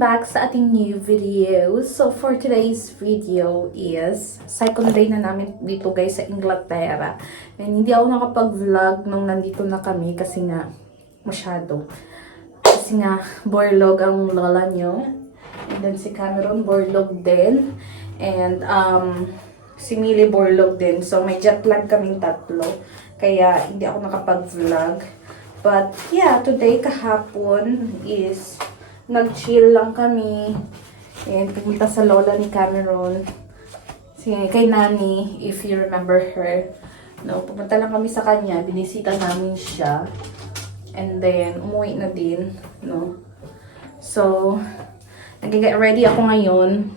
back sa ating new video. So for today's video is second day na namin dito guys sa Inglaterra. And hindi ako nakapag-vlog nung nandito na kami kasi nga masyado. Kasi nga borlog ang lola nyo. And then si Cameron borlog din. And si Millie borlog din. So may jet lag kaming tatlo. Kaya hindi ako nakapag-vlog. But yeah, today kahapon is nag-chill lang kami. And pumunta sa lola ni Cameron. Kay Nani, if you remember her. No, pumunta lang kami sa kanya. Binisita namin siya. And then, umuwi na din. No? So, nag-get ready ako ngayon.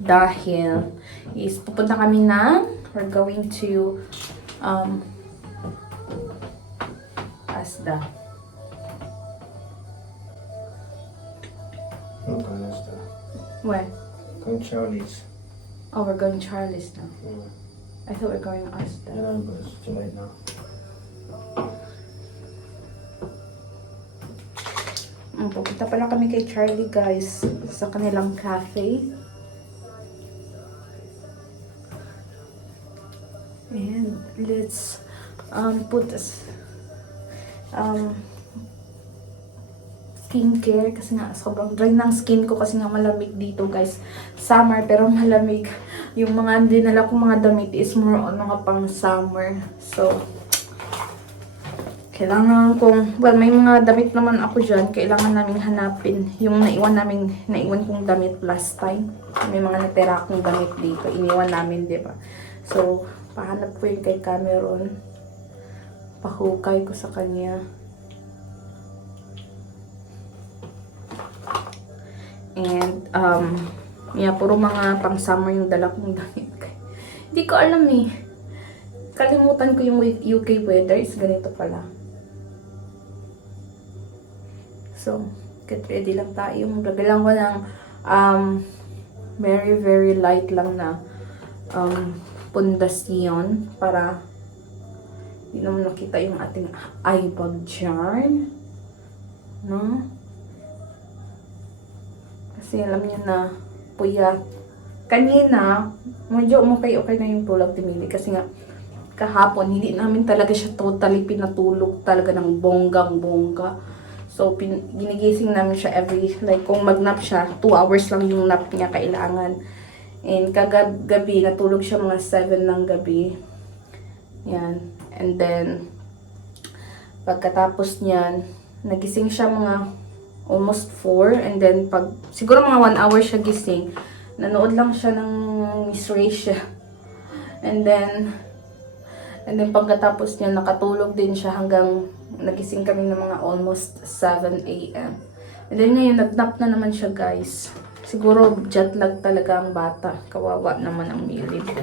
Dahil, is pupunta kami na. We're going to, Asda. Not going Asda. Where? Going Charlie's. Oh, we're going Charlie's now. Yeah. I thought we were going I Asda. know, but it's too late now. Pupunta pala kami kay Charlie guys. Sa kanilang cafe. And let's put skincare kasi nga sobrang dry ng skin ko kasi nga malamig dito guys. Summer pero malamig. Yung mga dinala kong mga damit is more on mga pang summer. So kailangan kong, well, may mga damit naman ako dyan. Kailangan naming hanapin yung naiwan kong damit last time. May mga natira akong damit dito. Iniwan namin, di ba? So, pahanap ko yun kay Cameron. Pahukay ko sa kanya. And, yeah, puro mga pang summer yung dala kong damit. Hindi ko alam eh. Kalimutan ko yung UK weather is ganito pala. So, get ready lang tayo. Maglagay ko ng very, very light lang na pundasyon para hindi naman nakita yung ating eye bag dyan. No? Kasi alam niyo na puyat. Kanina, medyo okay na yung tulog ni Millie kasi nga kahapon, hindi namin talaga siya totally pinatulog talaga ng bonggang-bongga. So, ginigising namin siya every, like, kung mag-nap siya, 2 hours lang yung nap niya kailangan. And kagabi, natulog siya mga 7 ng gabi. Yan. And then, pagkatapos niyan, nagising siya mga almost 4. And then, siguro mga 1 hour siya gising. Nanood lang siya ng Miss Rachel. And then pagkatapos niya, nakatulog din siya hanggang nagising kami ng mga almost 7 a.m. And then ngayon, nag-nap na naman siya guys. Siguro jet lag talaga ang bata. Kawawa naman ang Millie po.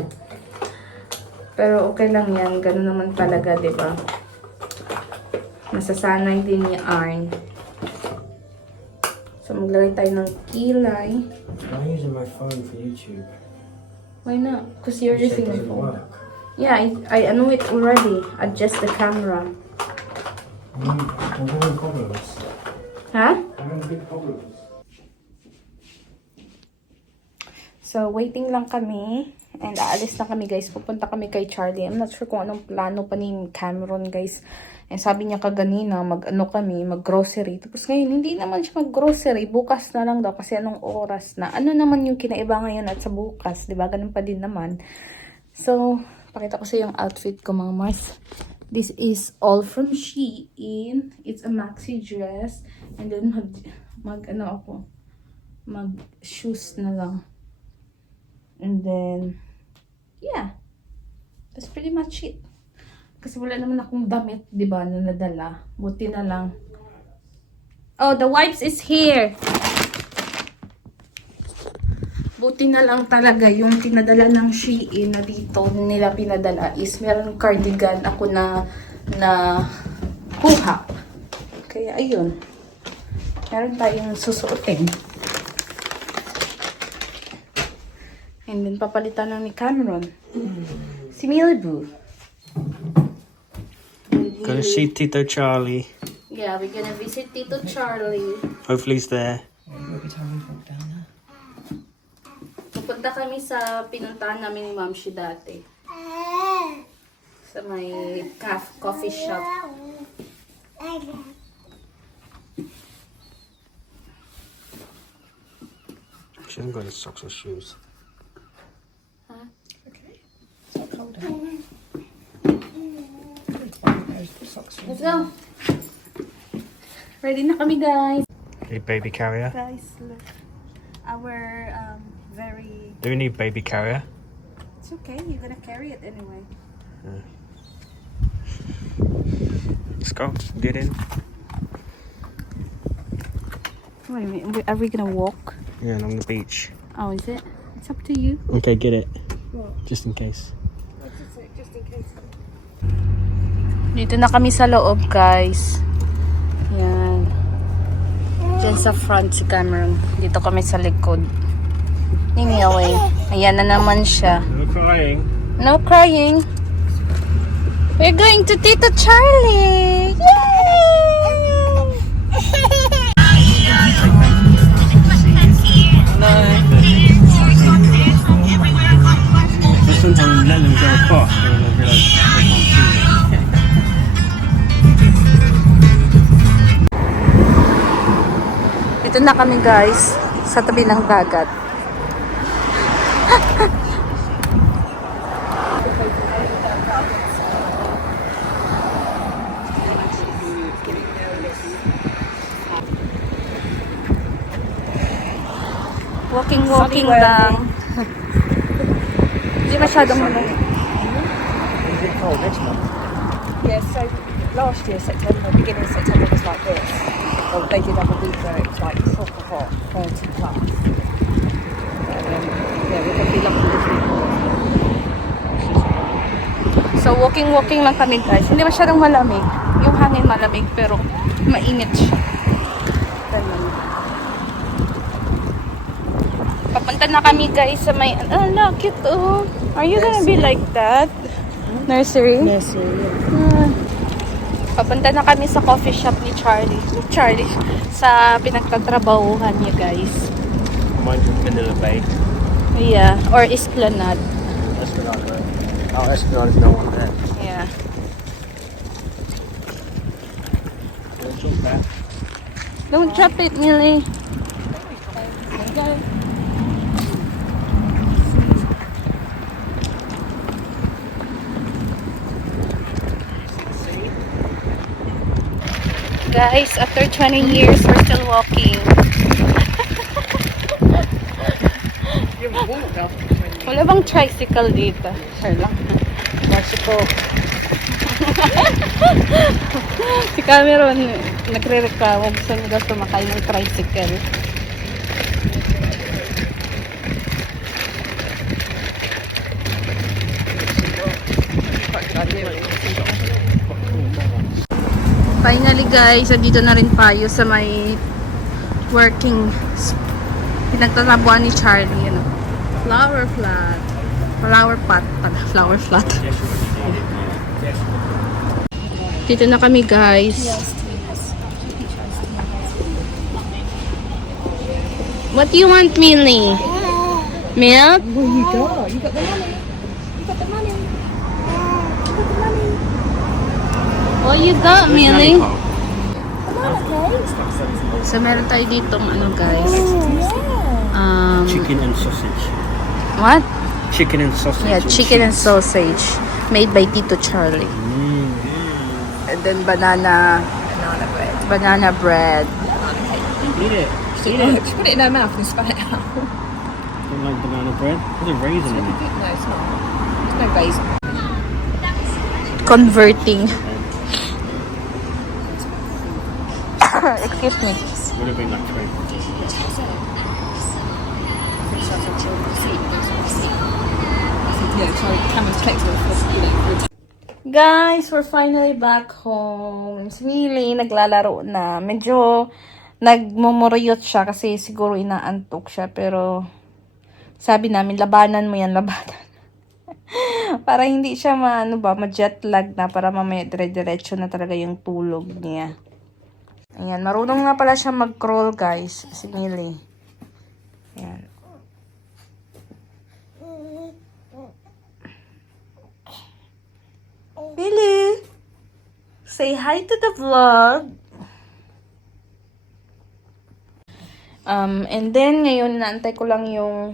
Pero okay lang yan. Ganun naman talaga, di ba? Nasasanay din ni Arn. So maglagay tayo ng kilay. I'm using my phone for YouTube. Why not? Because you're You said using it your doesn't phone. work. Yeah, I know it already. Adjust the camera. I'm having problems. Huh? I'm having big problems. So, waiting lang kami. And aalis na kami guys. Pupunta kami kay Charlie. I'm not sure kung anong plano pa ni Cameron guys. And sabi niya kaganina, mag-grocery. Tapos ngayon, hindi naman siya mag-grocery. Bukas na lang daw kasi anong oras na. Ano naman yung kinaiba ngayon at sa bukas? Diba? Ganun pa din naman. So, pakita ko sa yung outfit ko mga Mars. This is all from Shein. It's a maxi dress. And then mag-shoes na lang. And then, yeah. That's pretty much it. Kasi wala naman akong damit, di ba, na nadala. Buti na lang. Oh, the wipes is here. Buti na lang talaga yung pinadala ng Shein na dito nila pinadala is meron cardigan ako na kuha. Kaya ayun. Meron tayong susuotin. And then papalitan lang ni Cameron. Si Millie. Gonna see Tito Charlie. Yeah, we're gonna visit Tito Charlie. Hopefully he's there. Punta kami sa pinuntahan namin ni Ma'am Shi dati. Sa may coffee shop. She hasn't got any socks or shoes. Huh? Okay. It's not cold out. Let's go! Ready na kami, guys. Need baby carrier? Guys, look. Our very... Do we need baby carrier? It's okay, you're gonna carry it anyway. Let's go. Get in. Wait a minute, are we gonna walk? Yeah, along the beach. Oh, is it? It's up to you. Okay, get it. What? Just in case. Just in case. Dito na kami sa loob, guys. Yan. Diyan sa front si Cameron. Dito kami sa likod. Anyway, ayan na naman siya. No crying. No crying. We're going to Tito Charlie. Sometimes let them go across and they realise they can't see me. Dito na kami, guys, sa tabi ng dagat. Walking lang. Hindi masyadong malamig. Is it cold next month? Yeah, so last year, September, beginning of September was like this. Well, they did have a week where it was like proper hot, 30 plus. Yeah, we're going to be lucky this week. So, walking lang kami, guys. Hindi masyadong malamig. Yung hangin malamig, pero mainit siya. Ganun. Papunta na kami, guys, sa may... Oh, look, cute, oh. Are you gonna be like that? Nursery? Nursery, Papunta na kami sa coffee shop ni Charlie. Charlie, sa pinagtatrabahuhan niya, guys. Mine's in Manila Bay. Yeah, or Esplanade. Esplanade Bay. Oh, Esplanade is no one there. Yeah. Don't jump back. Don't drop it, Millie. Guys, after 20 years, we're still walking. You haven't walked after 20 Wala bang tricycle dito? Sure lang. Tricycle. Si Cameron, nagre-reklamo. Gusto niya daw sumakay ng tricycle. Finally, guys, dito na rin tayo sa may working pinagtatabuan ni Charlie, ano. Flower pot. Flower flat. Dito na kami, guys. What do you want, Millie? Milk? Well, you got. You got the money. You got the money. What you got, Millie? Banana cake. So, meron tayo ditong ano, guys. Chicken and sausage. What? Chicken and sausage. Yeah, chicken and sausage. Made by Tito Charlie. And then banana bread. banana bread. Eat it. Eat it. Just put it in her mouth and spat it out. Don't like banana bread? There's a raisin in it. No, it's not. There's no raisin. Converting. Excuse me. Would have been like three. Yeah, so Cameron's collected it for, you know, Guys, we're finally back home. Si Millie, naglalaro na. Medyo nagmumuruyot siya kasi siguro inaantok siya. Pero sabi namin, labanan mo yan, labanan. Para hindi siya ma-jet lag na. Para mamaya dire-diretso na talaga yung tulog niya. Ayan, marunong na pala siya mag-crawl, guys. Si Millie. Ayan. Say hi to the vlog. And then, ngayon, naantay ko lang yung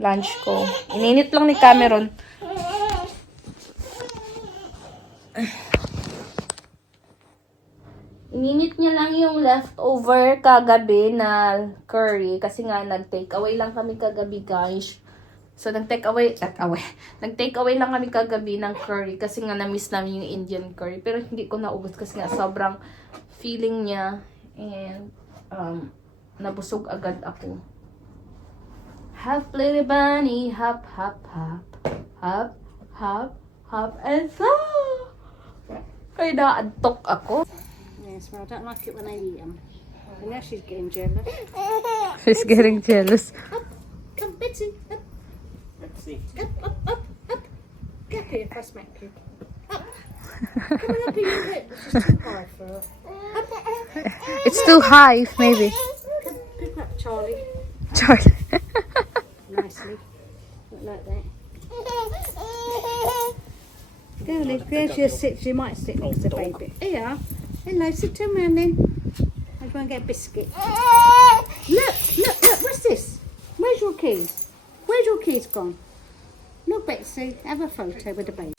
lunch ko. Ininit lang ni Cameron. Ininit niya lang yung leftover kagabi na curry. Kasi nga, nag-take away lang kami kagabi, guys. So, nag-take away lang kami kagabi ng curry. Kasi nga, na-miss namin yung Indian curry. Pero hindi ko naubos kasi nga, sobrang feeling niya. And, nabusog agad ako. Hop, little bunny, hop, hop, hop. Hop, hop, hop, and so. Kaya naantok ako. Yes, well, I don't like it when I eat them. And now she's getting jealous. She's getting jealous. Come, Betsy. Up. Betsy. Up. Get up here if I smack you. Up. Come on up here, your head. This is too high for her. It's too high, maybe. Come, pick up Charlie. Charlie. Nicely. Not like that. Go, Liv. Go, she'll sit. She might sit next to baby. Here. Hello, sit down, man, then. I'm going to get a biscuit. Look. What's this? Where's your keys? Where's your keys gone? Look, Betsy. Have a photo with the baby.